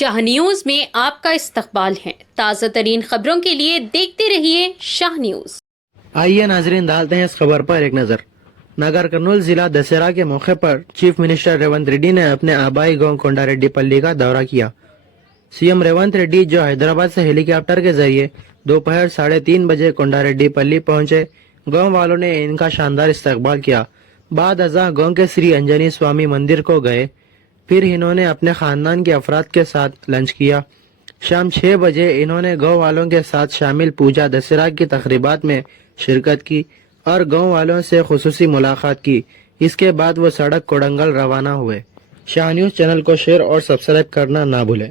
Shah news में आपका इस्तकबाल है। ताज़ा तरीन खबरों के लिए देखते रहिए शाह न्यूज। आइए नाजरीन, डालते हैं इस खबर पर एक नजर। नगर कर्नूल जिला दशहरा के मौके पर चीफ मिनिस्टर रेवंत रेड्डी ने अपने आबाई गांव कोंडारेड्डीपल्ली का दौरा किया। सीएम रेवंत रेड्डी जो हैदराबाद से हेलीकॉप्टर के जरिए दोपहर 3:30 बजे कोंडारेड्डीपल्ली पहुंचे, गांव वालों ने इनका शानदार इस्तकबाल किया। बाद अज़ा गांव के श्री अंजनी स्वामी मंदिर को गए, फिर इन्होंने अपने खानदान के अफराद के साथ लंच किया। शाम 6 बजे इन्होंने गांव वालों के साथ शामिल पूजा दशहरा की तकरीबात में शिरकत की और गांव वालों से खुसूसी मुलाकात की। इसके बाद वो सड़क कोडंगल रवाना हुए। शाह न्यूज़ चैनल को शेयर और सब्सक्राइब करना ना भूलें।